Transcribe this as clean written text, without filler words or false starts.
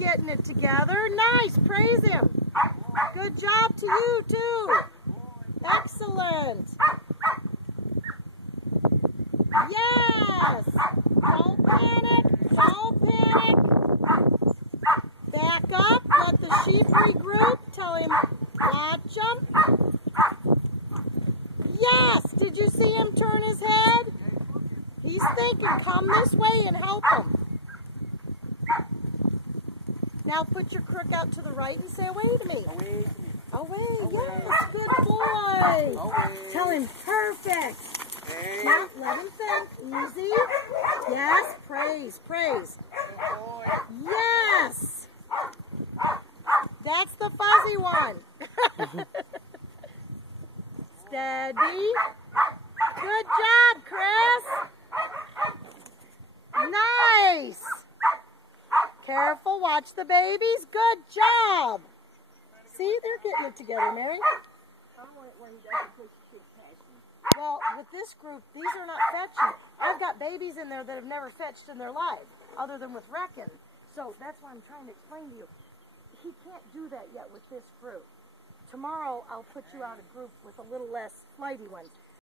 getting it together. Nice, praise him. Good job to you too. Excellent. Yes. Don't panic. Don't panic. Back up. Let the sheep regroup. Tell him, watch him. Yes. Did you see him turn his head? He's thinking, come this way and help him. Now put your crook out to the right and say, away to me. Away. Away. Yes. Good boy. Away. Tell him, perfect. Hey. Now, let him think. Easy. Yes. Praise. Praise. Good boy. Yes. That's the fuzzy one. Steady. Good job, Chris. Nice. Careful. Watch the babies. Good job. See, they're getting it together, Mary. Well, with this group, these are not fetching. I've got babies in there that have never fetched in their life, other than with Reckon. So that's why I'm trying to explain to you. He can't do that yet with this group. Tomorrow, I'll put you out a group with a little less flighty ones.